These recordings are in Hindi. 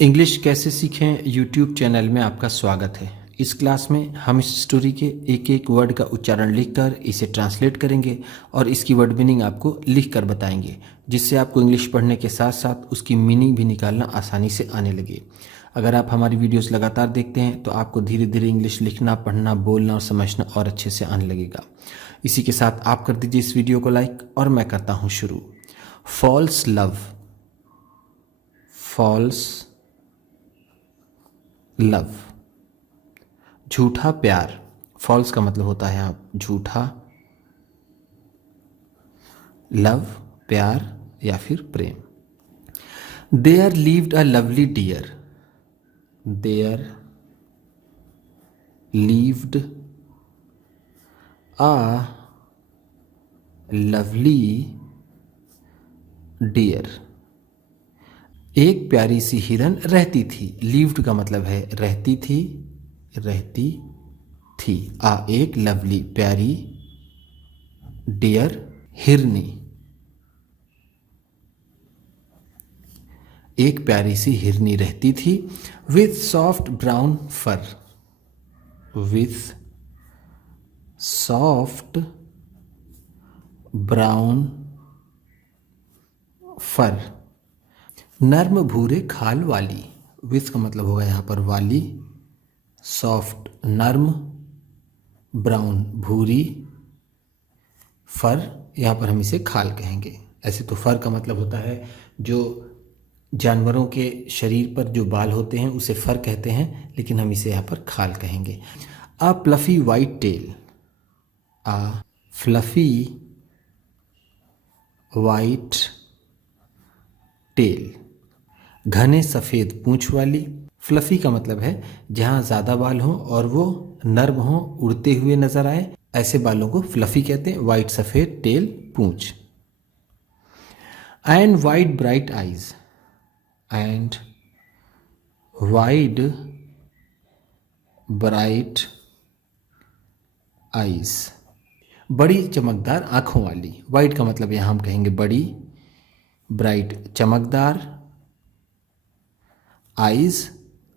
इंग्लिश कैसे सीखें यूट्यूब चैनल में आपका स्वागत है। इस क्लास में हम इस स्टोरी के एक एक वर्ड का उच्चारण लिखकर इसे ट्रांसलेट करेंगे और इसकी वर्ड मीनिंग आपको लिखकर बताएंगे, जिससे आपको इंग्लिश पढ़ने के साथ साथ उसकी मीनिंग भी निकालना आसानी से आने लगे। अगर आप हमारी वीडियोस लगातार देखते हैं तो आपको धीरे धीरे इंग्लिश लिखना, पढ़ना, बोलना और समझना और अच्छे से आने लगेगा। इसी के साथ आप कर दीजिए इस वीडियो को लाइक और मैं करता हूँ शुरू। फॉल्स लव, फॉल्स लव, झूठा प्यार। फॉल्स का मतलब होता है यहाँ झूठा, लव प्यार या फिर प्रेम। There lived a lovely dear, there lived a lovely dear. एक प्यारी सी हिरन रहती थी। लिव्ड का मतलब है रहती थी, रहती थी। एक लवली प्यारी, डियर हिरनी, एक प्यारी सी हिरनी रहती थी। With soft brown fur, with soft brown fur, नर्म भूरे खाल वाली। विथ का मतलब होगा यहाँ पर वाली, सॉफ्ट नर्म, ब्राउन भूरी, फर यहाँ पर हम इसे खाल कहेंगे। ऐसे तो फर का मतलब होता है जो जानवरों के शरीर पर जो बाल होते हैं उसे फर कहते हैं, लेकिन हम इसे यहाँ पर खाल कहेंगे। अ फ्लफी वाइट टेल, अ फ्लफी वाइट टेल, घने सफ़ेद पूंछ वाली। फ्लफी का मतलब है जहाँ ज़्यादा बाल हों और वो नर्म हों, उड़ते हुए नजर आए, ऐसे बालों को फ्लफी कहते हैं। वाइट सफ़ेद, tell Poonch. And wide bright eyes, and wide bright eyes, बड़ी चमकदार आँखों वाली। वाइट का मतलब यहाँ हम कहेंगे बड़ी, ब्राइट चमकदार, आइज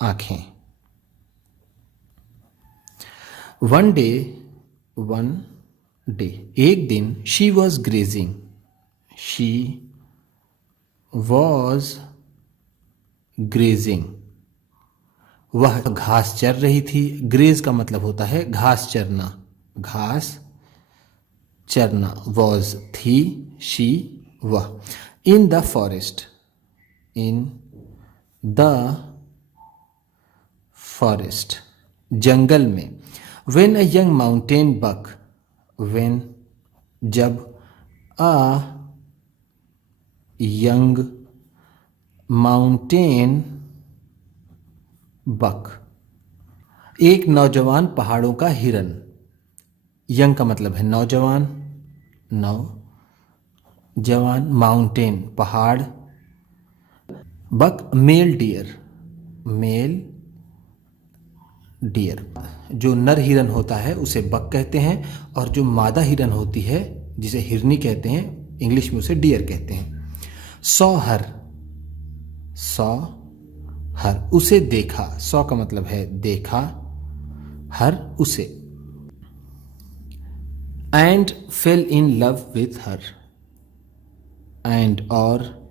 आँखें। वन डे एक दिन, she was grazing, she was grazing, वह घास चर रही थी। ग्रेज का मतलब होता है घास चरना, घास चरना। वॉज थी, शी वह। In the forest, in the forest जंगल में। When a young mountain buck, when जब, अ यंग माउंटेन बक, एक नौजवान पहाड़ों का हिरन। यंग का मतलब है नौजवान, नौजवान, माउंटेन पहाड़, बक मेल डियर, मेल डियर। जो नर हिरन होता है उसे बक कहते हैं और जो मादा हिरन होती है जिसे हिरनी कहते हैं, इंग्लिश में उसे डियर कहते हैं। सॉ हर, सॉ हर, उसे देखा। सॉ का मतलब है देखा, हर उसे। And fail in love with her, and और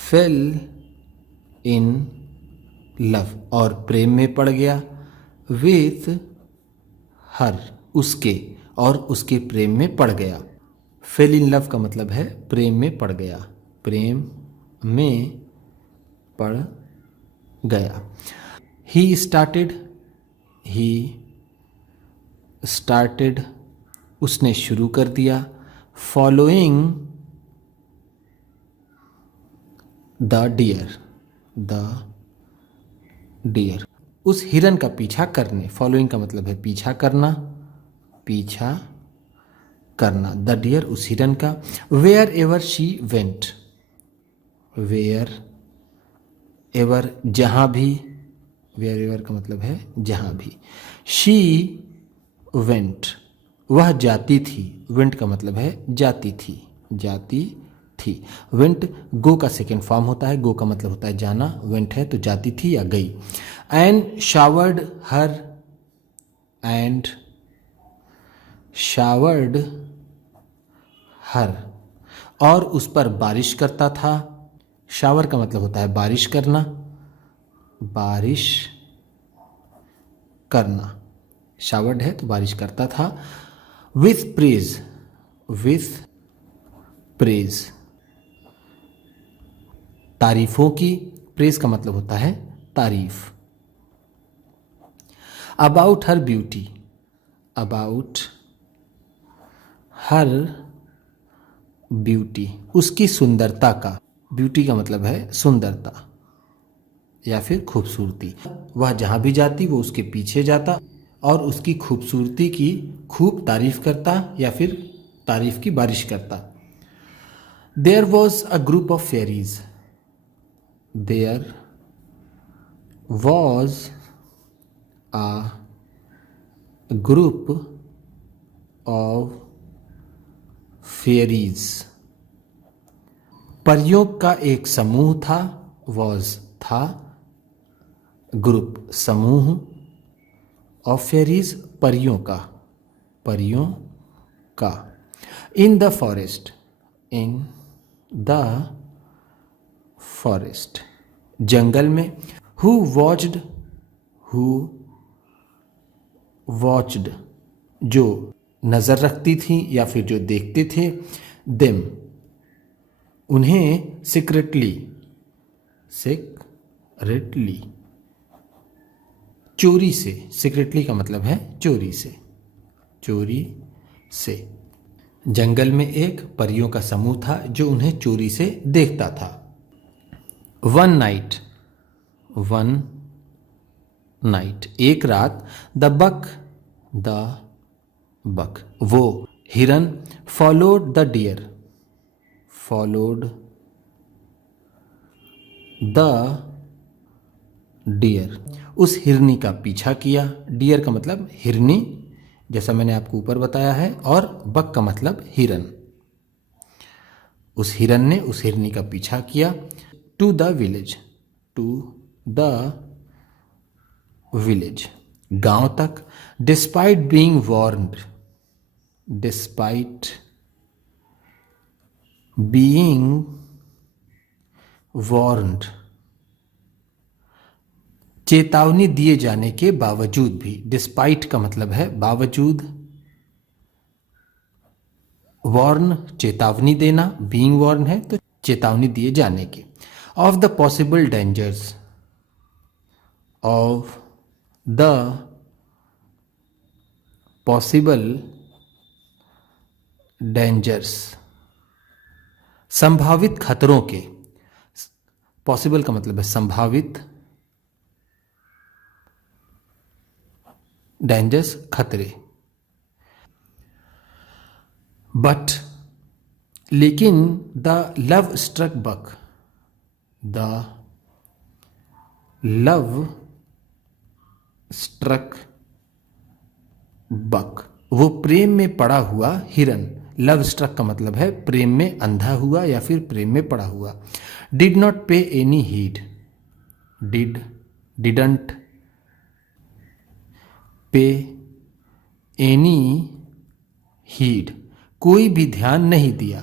फेल इन लव और प्रेम में पड़ गया, विथ हर उसके और उसके प्रेम में पड़ गया। फेल इन लव का मतलब है प्रेम में पड़ गया, प्रेम में पड़ गया। ही स्टार्टेड, उसने शुरू कर दिया। फॉलोइंग द डियर, उस हिरन का पीछा करने। फॉलोइंग का मतलब है पीछा करना, पीछा करना। द डियर उस हिरन का। Wherever she went, wherever जहाँ भी, वेयर एवर का मतलब है जहाँ भी। शी वेंट, वह जाती थी। वेंट का मतलब है जाती थी, जाती थी। वेंट गो का सेकेंड फॉर्म होता है, गो का मतलब होता है जाना, वेंट है तो जाती थी या गई। And showered her, and showered her, और उस पर बारिश करता था। शावर का मतलब होता है बारिश करना, बारिश करना, शावर्ड है तो बारिश करता था। विथ प्रेज, विथ प्रेज, तारीफों की, प्रेज का मतलब होता है तारीफ। About her beauty, about her beauty, उसकी सुंदरता का, ब्यूटी का मतलब है सुंदरता या फिर खूबसूरती। वह जहाँ भी जाती वो उसके पीछे जाता और उसकी खूबसूरती की खूब तारीफ करता या फिर तारीफ की बारिश करता। There was a group of fairies, there was a group of fairies, परियों का एक समूह था। वॉज था, ग्रुप समूह, ऑफ फेरीज परियों का, परियों का। In the forest, in the forest, जंगल में। हु वॉच्ड, हु वॉच्ड, जो नज़र रखती थी या फिर जो देखते थे। देम, उन्हें। सीक्रेटली, सीक्रेटली, चोरी से, सीक्रेटली का मतलब है चोरी से, चोरी से। जंगल में एक परियों का समूह था जो उन्हें चोरी से देखता था। वन नाइट, वन नाइट, एक रात। द बक, द बक, वो हिरन। Followed the deer, followed the deer, उस हिरनी का पीछा किया। डियर का मतलब हिरनी, जैसा मैंने आपको ऊपर बताया है, और बक का मतलब हिरन। उस हिरन ने उस हिरनी का पीछा किया। To the village, to the village, गांव तक। Despite being warned, despite being warned, चेतावनी दिए जाने के बावजूद भी। डिस्पाइट का मतलब है बावजूद, वार्न चेतावनी देना, बीइंग वार्न है तो चेतावनी दिए जाने के। Of the possible dangers, of the possible dangers, संभावित खतरों के। पॉसिबल का मतलब है संभावित, डेंजर्स खतरे। बट, लेकिन। The love struck buck, the love struck buck, वो प्रेम में पड़ा हुआ हिरन। लव स्ट्रक का मतलब है प्रेम में अंधा हुआ या फिर प्रेम में पड़ा हुआ। डिड नॉट पे एनी हीड, डिडंट पे एनी हीड, कोई भी ध्यान नहीं दिया।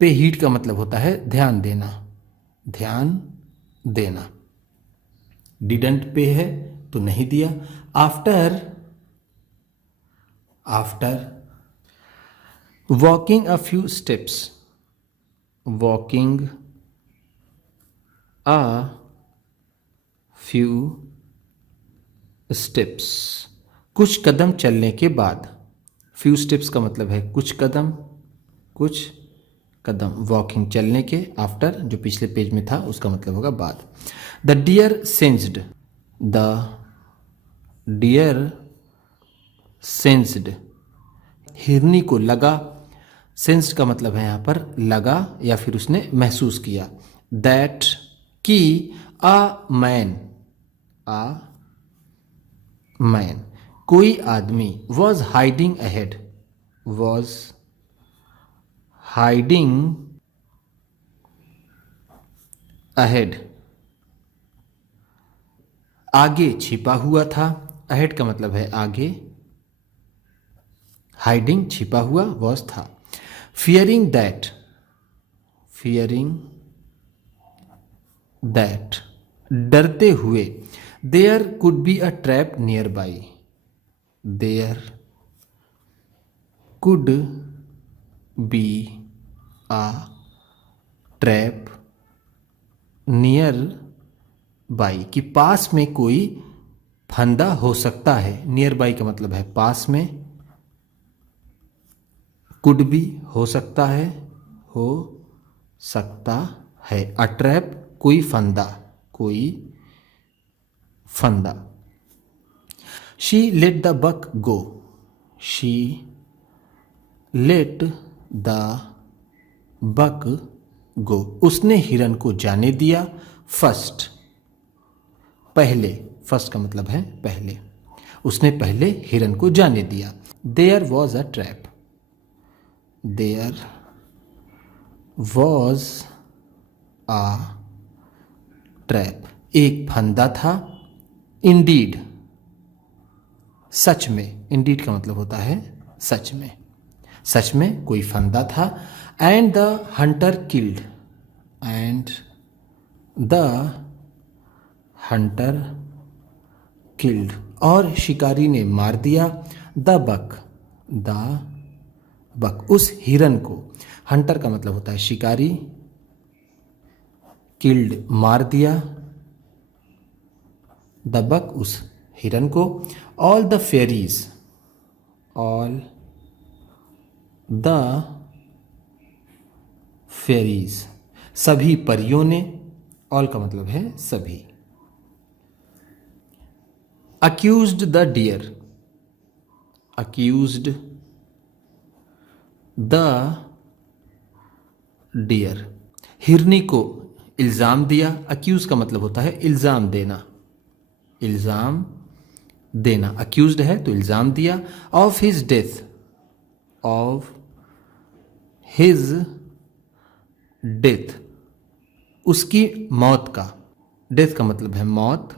पे हीड का मतलब होता है ध्यान देना, ध्यान देना। डिडंट पे है तो नहीं दिया। After, after walking a few steps, walking a few steps, कुछ कदम चलने के बाद। फ्यू स्टेप्स का मतलब है कुछ कदम, कुछ कदम। वॉकिंग चलने के, आफ्टर जो पिछले पेज में था उसका मतलब होगा बाद। The deer sensed, the deer sensed, हिरनी को लगा। सेंस्ड का मतलब है यहाँ पर लगा या फिर उसने महसूस किया। दैट, कि अ मैन, अ मैन, कोई आदमी। Was hiding ahead, was hiding ahead, आगे छिपा हुआ था। अहेड का मतलब है आगे, हाइडिंग छिपा हुआ, वॉज था। फियरिंग दैट, फियरिंग दैट डरते हुए। There could be a trap nearby, there could be a trap nearby, कि पास में कोई फंदा हो सकता है। नियर बाई का मतलब है पास में, कुड भी हो सकता है, हो सकता है। अ ट्रैप कोई फंदा, कोई फंदा। She let the buck go, she let the buck go, उसने हिरन को जाने दिया। फर्स्ट, पहले, फर्स्ट का मतलब है पहले, उसने पहले हिरन को जाने दिया। There was a trap, there was a trap, एक फंदा था। इंडीड, सच में, इंडीड का मतलब होता है सच में, सच में कोई फंदा था। And the Hunter killed, and the Hunter killed, और शिकारी ने मार दिया। द बक, द बक, उस हिरन को। हंटर का मतलब होता है शिकारी, किल्ड मार दिया, द बक उस हिरन को। All the fairies, all the fairies, सभी परियों ने। ऑल का मतलब है सभी। Accused the deer, accused the deer, हिरनी को इल्ज़ाम दिया। अक्यूज का मतलब होता है इल्ज़ाम देना, इल्ज़ाम देना। अक्यूज्ड है तो इल्ज़ाम दिया। Of his death, of his death, उसकी मौत का। डेथ का मतलब है मौत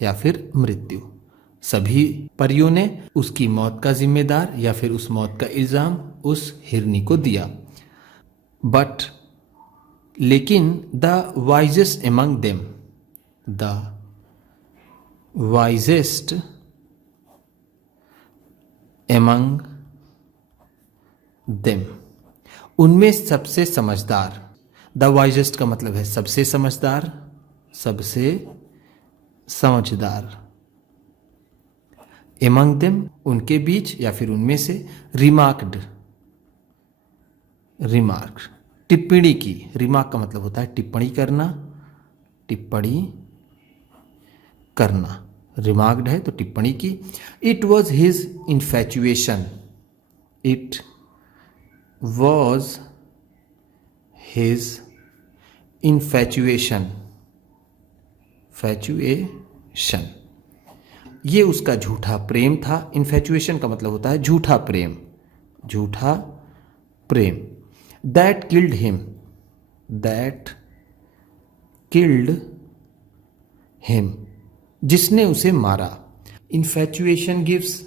या फिर मृत्यु। सभी परियों ने उसकी मौत का जिम्मेदार या फिर उस मौत का इल्ज़ाम उस हिरनी को दिया। बट, लेकिन, the wisest among them, the wisest among them, उनमें सबसे समझदार। द वाइजेस्ट का मतलब है सबसे समझदार, सबसे समझदार। एमंग देम, उनके बीच या फिर उनमें से। रिमार्क्ड, रिमार्क, टिप्पणी की। रिमार्क का मतलब होता है टिप्पणी करना, टिप्पणी करना। रिमार्क्ड है तो टिप्पणी की। It was his infatuation, it was his infatuation, फैचुएशन, ये उसका झूठा प्रेम था। इन्फैचुएशन का मतलब होता है झूठा प्रेम, झूठा प्रेम। That killed him, that killed him, जिसने उसे मारा। इन्फैचुएशन गिव्स,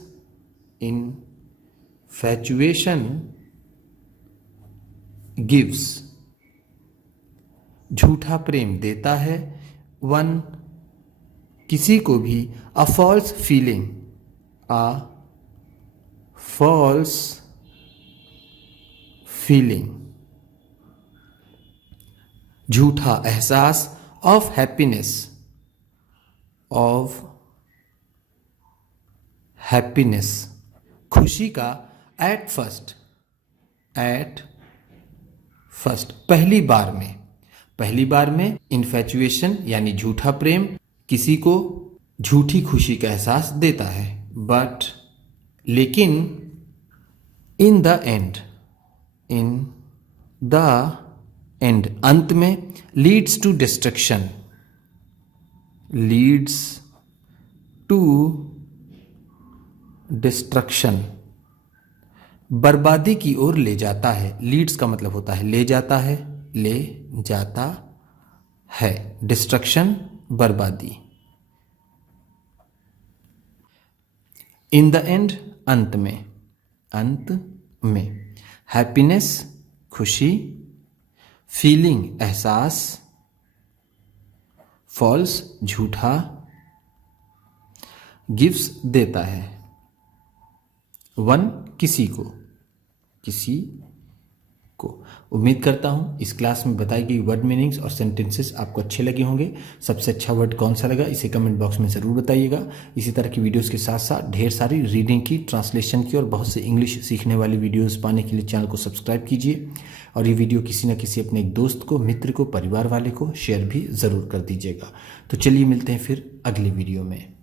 इन्फैचुएशन गिव्स, झूठा प्रेम देता है। वन, किसी को भी। A false feeling, a false feeling, झूठा एहसास। ऑफ हैप्पीनेस, ऑफ हैप्पीनेस, खुशी का। एट फर्स्ट, एट फर्स्ट, पहली बार में। पहली बार में इन्फैचुएशन यानी झूठा प्रेम किसी को झूठी खुशी का एहसास देता है। बट, लेकिन, in the end, in the end, अंत में। Leads to destruction, leads to destruction, बर्बादी की ओर ले जाता है। लीड्स का मतलब होता है ले जाता है, ले जाता है, डिस्ट्रक्शन बर्बादी। इन द एंड अंत में, अंत में। हैप्पीनेस खुशी, फीलिंग एहसास, फॉल्स झूठा, गिव्स देता है, वन किसी को, किसी को। उम्मीद करता हूँ इस क्लास में बताई गई वर्ड मीनिंग्स और सेंटेंसेस आपको अच्छे लगे होंगे। सबसे अच्छा वर्ड कौन सा लगा इसे कमेंट बॉक्स में ज़रूर बताइएगा। इसी तरह की वीडियोस के साथ साथ ढेर सारी रीडिंग की, ट्रांसलेशन की और बहुत से इंग्लिश सीखने वाली वीडियोस पाने के लिए चैनल को सब्सक्राइब कीजिए और ये वीडियो किसी न किसी अपने एक दोस्त को, मित्र को, परिवार वाले को शेयर भी ज़रूर कर दीजिएगा। तो चलिए मिलते हैं फिर अगली वीडियो में।